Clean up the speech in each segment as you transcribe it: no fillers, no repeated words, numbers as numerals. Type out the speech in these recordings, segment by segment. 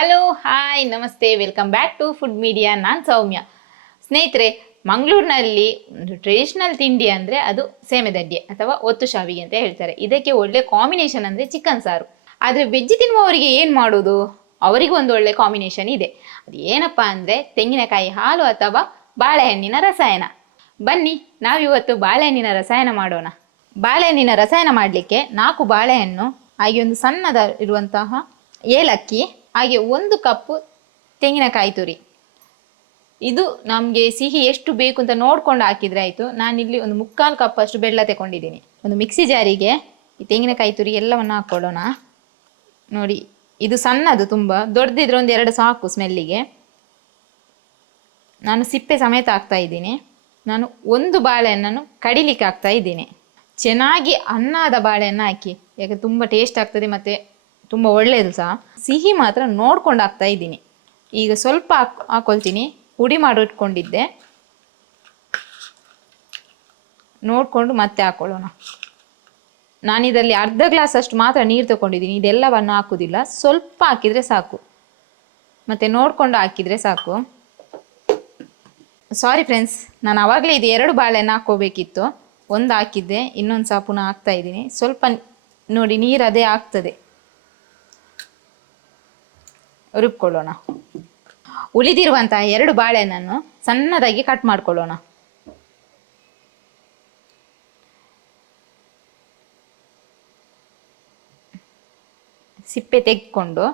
Hello hi ನಮಸ್ತೆ, welcome back to food media. ನಾನು ಸೌಮ್ಯ. ಸ್ನೇಹಿತರೆ, ಮಂಗಳೂರಿನಲ್ಲಿ ಒಂದು ಟ್ರೆಡಿಷನಲ್ ತಿಂಡಿ ಅಂದರೆ ಅದು ಸೇಮೆದಡ್ಡಿ ಅಥವಾ ಒತ್ತು ಶಾವಿಗೆ ಅಂತ ಹೇಳ್ತಾರೆ. ಇದಕ್ಕೆ ಒಳ್ಳೆ ಕಾಂಬಿನೇಷನ್ ಅಂದರೆ ಚಿಕನ್ ಸಾರು. ಆದರೆ ವೆಜ್ ತಿನ್ನುವವರಿಗೆ ಏನು ಮಾಡೋದು? ಅವರಿಗೂ ಒಂದು ಒಳ್ಳೆ ಕಾಂಬಿನೇಷನ್ ಇದೆ. ಅದು ಏನಪ್ಪ ಅಂದರೆ ತೆಂಗಿನಕಾಯಿ ಹಾಲು ಅಥವಾ ಬಾಳೆಹಣ್ಣಿನ ರಸಾಯನ. ಬನ್ನಿ ನಾವಿವತ್ತು ಬಾಳೆಹಣ್ಣಿನ ರಸಾಯನ ಮಾಡೋಣ. ಬಾಳೆಹಣ್ಣಿನ ರಸಾಯನ ಮಾಡಲಿಕ್ಕೆ 4 ಬಾಳೆಹಣ್ಣು, ಹಾಗೆ ಒಂದು ಸಣ್ಣದ ಇರುವಂತಹ ಏಲಕ್ಕಿ, ಹಾಗೆ 1 ಕಪ್ಪು ತೆಂಗಿನಕಾಯಿ ತುರಿ. ಇದು ನಮಗೆ ಸಿಹಿ ಎಷ್ಟು ಬೇಕು ಅಂತ ನೋಡ್ಕೊಂಡು ಹಾಕಿದರೆ ಆಯಿತು. ನಾನಿಲ್ಲಿ ಒಂದು 3/4 ಕಪ್ ಅಷ್ಟು ಬೆಲ್ಲ ತಗೊಂಡಿದ್ದೀನಿ. ಒಂದು ಮಿಕ್ಸಿ ಜಾರಿಗೆ ಈ ತೆಂಗಿನಕಾಯಿ ತುರಿ ಎಲ್ಲವನ್ನು ಹಾಕ್ಕೊಳ್ಳೋಣ. ನೋಡಿ, ಇದು ಸಣ್ಣದು, ತುಂಬ ದೊಡ್ಡದಿದ್ರೆ 1-2 ಸಾಕು ಸ್ಮೆಲ್ಲಿಗೆ. ನಾನು ಸಿಪ್ಪೆ ಸಮೇತ ಹಾಕ್ತಾ ಇದ್ದೀನಿ. ನಾನು 1 ಬಾಳೆಹಣ್ಣನ್ನು ಕಡಿಲಿಕ್ಕೆ ಹಾಕ್ತಾ ಇದ್ದೀನಿ. ಚೆನ್ನಾಗಿ ಹಣ್ಣಾದ ಬಾಳೆಹಣ್ಣು ಹಾಕಿ, ಯಾಕೆ ತುಂಬ ಟೇಸ್ಟ್ ಆಗ್ತದೆ ಮತ್ತು ತುಂಬ ಒಳ್ಳೆಯದು ಸಹ. ಸಿಹಿ ಮಾತ್ರ ನೋಡ್ಕೊಂಡು ಹಾಕ್ತಾ ಇದ್ದೀನಿ. ಈಗ ಸ್ವಲ್ಪ ಹಾಕ್ಕೊಳ್ತೀನಿ. ಪುಡಿ ಮಾಡಿ ಇಟ್ಕೊಂಡಿದ್ದೆ, ನೋಡಿಕೊಂಡು ಮತ್ತೆ ಹಾಕ್ಕೊಳ್ಳೋಣ. ನಾನಿದರಲ್ಲಿ ಅರ್ಧ ಗ್ಲಾಸ್ ಅಷ್ಟು ಮಾತ್ರ ನೀರು ತಗೊಂಡಿದ್ದೀನಿ. ಇದೆಲ್ಲವನ್ನು ಹಾಕೋದಿಲ್ಲ, ಸ್ವಲ್ಪ ಹಾಕಿದರೆ ಸಾಕು, ಮತ್ತು ನೋಡಿಕೊಂಡು ಹಾಕಿದರೆ ಸಾಕು. ಸಾರಿ ಫ್ರೆಂಡ್ಸ್, ನಾನು ಆವಾಗಲೇ ಇದು 2 ಬಾಳೆಹಣ್ಣು ಹಾಕ್ಕೋಬೇಕಿತ್ತು. 1 ಹಾಕಿದ್ದೆ, ಇನ್ನೊಂದು ಸಹ ಪುನಃ ಹಾಕ್ತಾ ಇದ್ದೀನಿ. ಸ್ವಲ್ಪ ನೋಡಿ, ನೀರು ಅದೇ ಆಗ್ತದೆ. ರುಬ್ಕೊಳ್ಳೋಣ. ಉಳಿದಿರುವಂತಹ 2 ಬಾಳೆಹಣ್ಣನ್ನು ಸಣ್ಣದಾಗಿ ಕಟ್ ಮಾಡ್ಕೊಳ್ಳೋಣ. ಸಿಪ್ಪೆ ತೆಗೆದುಕೊಂಡು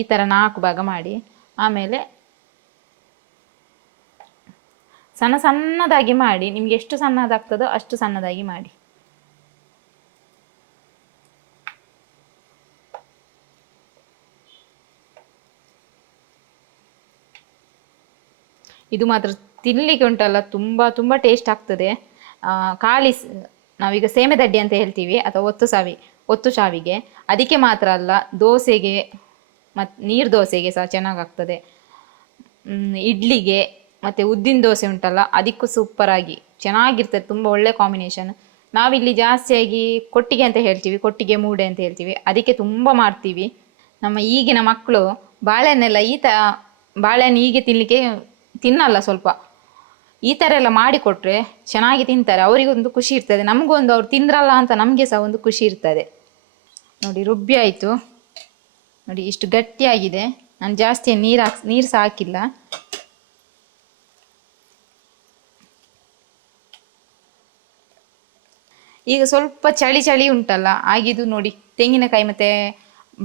ಈ ಥರ 4 ಭಾಗ ಮಾಡಿ, ಆಮೇಲೆ ಸಣ್ಣದಾಗಿ ಮಾಡಿ. ನಿಮ್ಗೆ ಎಷ್ಟು ಸಣ್ಣದಾಗ್ತದೋ ಅಷ್ಟು ಸಣ್ಣದಾಗಿ ಮಾಡಿ. ಇದು ಮಾತ್ರ ತಿನ್ನಲಿಕ್ಕೆ ಉಂಟಲ್ಲ, ತುಂಬ ತುಂಬ ಟೇಸ್ಟ್ ಆಗ್ತದೆ. ಖಾಲಿ ನಾವೀಗ ಸೇಮೆದಡ್ಡಿ ಅಂತ ಹೇಳ್ತೀವಿ, ಅಥವಾ ಒತ್ತು ಶಾವಿಗೆ. ಅದಕ್ಕೆ ಮಾತ್ರ ಅಲ್ಲ, ದೋಸೆಗೆ ಮತ್ತು ನೀರು ದೋಸೆಗೆ ಸಹ ಚೆನ್ನಾಗಾಗ್ತದೆ. ಇಡ್ಲಿಗೆ ಮತ್ತು ಉದ್ದಿನ ದೋಸೆ ಉಂಟಲ್ಲ, ಅದಕ್ಕೂ ಸೂಪರಾಗಿ ಚೆನ್ನಾಗಿರ್ತದೆ. ತುಂಬ ಒಳ್ಳೆ ಕಾಂಬಿನೇಷನ್. ನಾವಿಲ್ಲಿ ಜಾಸ್ತಿಯಾಗಿ ಕೊಟ್ಟಿಗೆ ಅಂತ ಹೇಳ್ತೀವಿ, ಕೊಟ್ಟಿಗೆ ಮೂಡೆ ಅಂತ ಹೇಳ್ತೀವಿ, ಅದಕ್ಕೆ ತುಂಬ ಮಾಡ್ತೀವಿ. ನಮ್ಮ ಈಗಿನ ಮಕ್ಕಳು ಬಾಳೆಹಣ್ಣೆಲ್ಲ ಬಾಳೆಹಣ್ಣು ಹೀಗೆ ತಿನ್ನಲ್ಲ. ಸ್ವಲ್ಪ ಈ ಥರ ಎಲ್ಲ ಮಾಡಿಕೊಟ್ರೆ ಚೆನ್ನಾಗಿ ತಿಂತಾರೆ. ಅವರಿಗೊಂದು ಖುಷಿ ಇರ್ತದೆ, ನಮಗೊಂದು ಅವ್ರು ತಿಂದ್ರಲ್ಲ ಅಂತ ನಮಗೆ ಸಹ ಒಂದು ಖುಷಿ ಇರ್ತದೆ. ನೋಡಿ, ರುಬ್ಬಿ ಆಯಿತು. ನೋಡಿ, ಇಷ್ಟು ಗಟ್ಟಿಯಾಗಿದೆ. ನಾನು ಜಾಸ್ತಿ ನೀರು ಸಹ ಹಾಕಿಲ್ಲ. ಈಗ ಸ್ವಲ್ಪ ಚಳಿ ಉಂಟಲ್ಲ, ಆಗಿದು ನೋಡಿ, ತೆಂಗಿನಕಾಯಿ ಮತ್ತು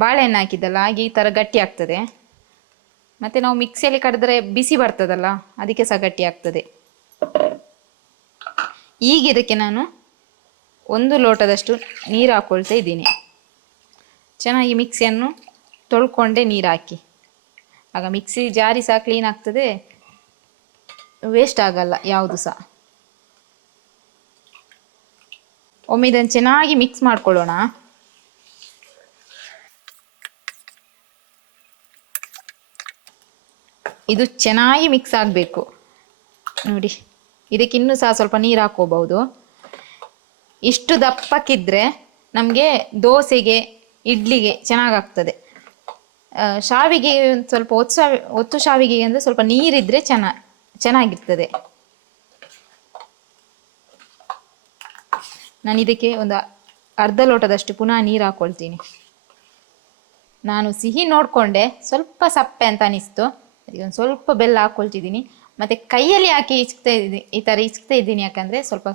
ಬಾಳೆಹಣ್ಣು ಹಾಕಿದ್ದಲ್ಲ, ಹಾಗೆ ಈ ಥರ ಗಟ್ಟಿ ಆಗ್ತದೆ. ಮತ್ತು ನಾವು ಮಿಕ್ಸಿಯಲ್ಲಿ ಕಡಿದ್ರೆ ಬಿಸಿ ಬರ್ತದಲ್ಲ, ಅದಕ್ಕೆ ಸಹ ಗಟ್ಟಿ ಆಗ್ತದೆ. ಈಗ ಇದಕ್ಕೆ ನಾನು 1 ಲೋಟದಷ್ಟು ನೀರು ಹಾಕ್ಕೊಳ್ತಾ ಇದ್ದೀನಿ. ಚೆನ್ನಾಗಿ ಮಿಕ್ಸಿಯನ್ನು ತೊಳ್ಕೊಂಡೆ ನೀರು ಹಾಕಿ. ಆಗ ಮಿಕ್ಸಿ ಜಾರಿ ಸಹ ಕ್ಲೀನ್ ಆಗ್ತದೆ, ವೇಸ್ಟ್ ಆಗಲ್ಲ ಯಾವುದು ಸಹ. ಒಮ್ಮೆ ಇದನ್ನು ಚೆನ್ನಾಗಿ ಮಿಕ್ಸ್ ಮಾಡ್ಕೊಳ್ಳೋಣ. ಇದು ಚೆನ್ನಾಗಿ ಮಿಕ್ಸ್ ಆಗಬೇಕು. ನೋಡಿ, ಇದಕ್ಕೆ ಇನ್ನೂ ಸಹ ಸ್ವಲ್ಪ ನೀರು ಹಾಕ್ಕೋಬಹುದು. ಇಷ್ಟು ದಪ್ಪಕ್ಕಿದ್ರೆ ನಮಗೆ ದೋಸೆಗೆ, ಇಡ್ಲಿಗೆ ಚೆನ್ನಾಗಾಗ್ತದೆ. ಶಾವಿಗೆ ಸ್ವಲ್ಪ ಒತ್ತು ಶಾವಿಗೆ ಅಂದರೆ ಸ್ವಲ್ಪ ನೀರಿದ್ರೆ ಚೆನ್ನಾಗಿರ್ತದೆ. ನಾನು ಇದಕ್ಕೆ ಒಂದು ಅರ್ಧ ಲೋಟದಷ್ಟು ಪುನಃ ನೀರು ಹಾಕ್ಕೊಳ್ತೀನಿ. ನಾನು ಸಿಹಿ ನೋಡಿಕೊಂಡೆ, ಸ್ವಲ್ಪ ಸಪ್ಪೆ ಅಂತ ಅನಿಸ್ತು, ಅದಕ್ಕೆ ಒಂದು ಸ್ವಲ್ಪ ಬೆಲ್ಲ ಹಾಕ್ಕೊಳ್ತಿದ್ದೀನಿ. ಮತ್ತು ಕೈಯಲ್ಲಿ ಹಾಕಿ ಈ ಥರ ಇಚ್ತಾ ಇದ್ದೀನಿ. ಯಾಕಂದರೆ ಸ್ವಲ್ಪ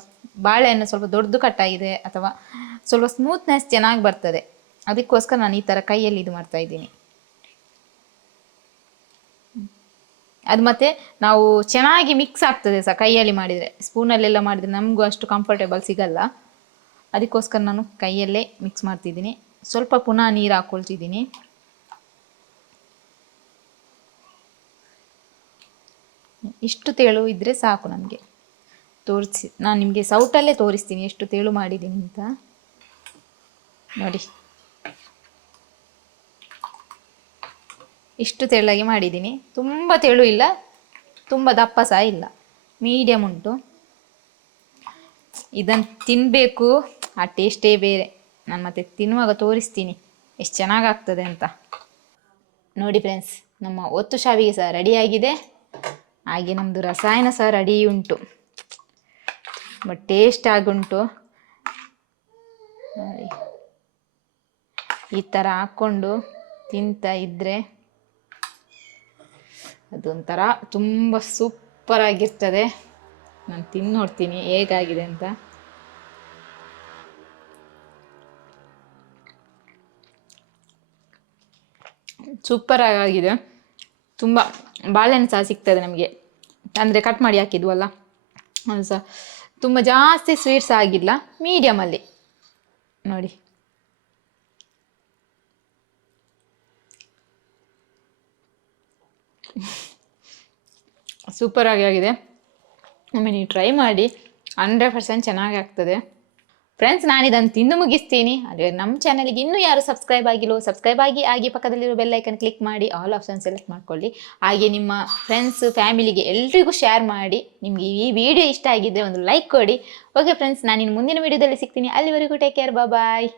ಬಾಳೆಹಣ್ಣು ಸ್ವಲ್ಪ ದೊಡ್ಡದು ಕಟ್ಟಾಗಿದೆ, ಅಥವಾ ಸ್ವಲ್ಪ ಸ್ಮೂತ್ನೆಸ್ ಚೆನ್ನಾಗಿ ಬರ್ತದೆ. ಅದಕ್ಕೋಸ್ಕರ ನಾನು ಈ ಥರ ಕೈಯಲ್ಲಿ ಇದು ಮಾಡ್ತಾ ಇದ್ದೀನಿ. ಅದು ಮತ್ತು ನಾವು ಚೆನ್ನಾಗಿ ಮಿಕ್ಸ್ ಆಗ್ತದೆ ಸಹ ಕೈಯಲ್ಲಿ ಮಾಡಿದರೆ. ಸ್ಪೂನಲ್ಲೆಲ್ಲ ಮಾಡಿದರೆ ನಮಗೂ ಅಷ್ಟು ಕಂಫರ್ಟೇಬಲ್ ಸಿಗಲ್ಲ. ಅದಕ್ಕೋಸ್ಕರ ನಾನು ಕೈಯಲ್ಲೇ ಮಿಕ್ಸ್ ಮಾಡ್ತಿದ್ದೀನಿ. ಸ್ವಲ್ಪ ಪುನಃ ನೀರು ಹಾಕ್ಕೊಳ್ತಿದ್ದೀನಿ. ಇಷ್ಟು ತೆಳು ಇದ್ದರೆ ಸಾಕು ನನಗೆ. ನಾನು ನಿಮಗೆ ಸೌಟಲ್ಲೇ ತೋರಿಸ್ತೀನಿ ಎಷ್ಟು ತೆಳು ಮಾಡಿದ್ದೀನಿ ಅಂತ. ನೋಡಿ, ಇಷ್ಟು ತೆಳ್ಳಗೆ ಮಾಡಿದ್ದೀನಿ. ತುಂಬ ತೆಳು ಇಲ್ಲ, ತುಂಬ ದಪ್ಪ ಸಹ ಇಲ್ಲ, ಮೀಡಿಯಮ್ ಉಂಟು. ಇದನ್ನು ತಿನ್ನಬೇಕು, ಆ ಟೇಸ್ಟೇ ಬೇರೆ. ನಾನು ಮತ್ತೆ ತಿನ್ನುವಾಗ ತೋರಿಸ್ತೀನಿ ಎಷ್ಟು ಚೆನ್ನಾಗಾಗ್ತದೆ ಅಂತ. ನೋಡಿ ಫ್ರೆಂಡ್ಸ್, ನಮ್ಮ ಒತ್ತು ಶಾವಿಗೆ ಸಹ ರೆಡಿಯಾಗಿದೆ, ಹಾಗೆ ನಮ್ಮದು ರಸಾಯನ ಸಹ ರೆಡಿ ಉಂಟು. ಬಟ್ ಟೇಸ್ಟ್ ಆಗುಂಟು ನೋಡಿ. ಈ ಥರ ಹಾಕ್ಕೊಂಡು ತಿಂತಾ ಇದ್ದರೆ ಅದೊಂಥರ ತುಂಬ ಸೂಪರ್ ಆಗಿರ್ತದೆ. ನಾನು ತಿಂದು ನೋಡ್ತೀನಿ ಹೇಗಾಗಿದೆ ಅಂತ. ಸೂಪರ್ ಆಗಿದೆ. ತುಂಬ ಬಾಳೆಹಣ್ಣು ಸಹ ಸಿಗ್ತದೆ ನಮಗೆ, ಅಂದರೆ ಕಟ್ ಮಾಡಿ ಹಾಕಿದ್ವಲ್ಲ ಅದು ಸಹ. ತುಂಬ ಜಾಸ್ತಿ ಸ್ವೀಟ್ಸ್ ಆಗಿಲ್ಲ, ಮೀಡಿಯಮಲ್ಲಿ ನೋಡಿ. ಸೂಪರಾಗಿ ಆಗಿದೆ. ಒಮ್ಮೆ ನೀವು ಟ್ರೈ ಮಾಡಿ, 100% ಚೆನ್ನಾಗಿ ಆಗ್ತದೆ. ಫ್ರೆಂಡ್ಸ್, ನಾನು ಇದನ್ನು ತಿಂದು ಮುಗಿಸ್ತೀನಿ. ಆದರೆ ನಮ್ಮ ಚಾನಲ್ಗೆ ಇನ್ನೂ ಯಾರು ಸಬ್ಸ್ಕ್ರೈಬ್ ಆಗಿಲ್ಲೋ ಸಬ್ಸ್ಕ್ರೈಬ್ ಆಗಿ, ಹಾಗೆ ಪಕ್ಕದಲ್ಲಿರೋ ಬೆಲ್ ಐಕನ್ ಕ್ಲಿಕ್ ಮಾಡಿ ಆಲ್ ಆಪ್ಷನ್ ಸೆಲೆಕ್ಟ್ ಮಾಡ್ಕೊಳ್ಳಿ. ಹಾಗೆ ನಿಮ್ಮ ಫ್ರೆಂಡ್ಸ್ ಫ್ಯಾಮಿಲಿಗೆ ಎಲ್ರಿಗೂ ಶೇರ್ ಮಾಡಿ. ನಿಮಗೆ ಈ ವಿಡಿಯೋ ಇಷ್ಟ ಆಗಿದ್ದರೆ ಒಂದು ಲೈಕ್ ಕೊಡಿ. ಓಕೆ ಫ್ರೆಂಡ್ಸ್, ನಾನು ಇನ್ನು ಮುಂದಿನ ವಿಡಿಯೋದಲ್ಲಿ ಸಿಗ್ತೀನಿ. ಅಲ್ಲಿವರೆಗೂ ಟೇಕ್ ಕೇರ್, ಬಾಯ್.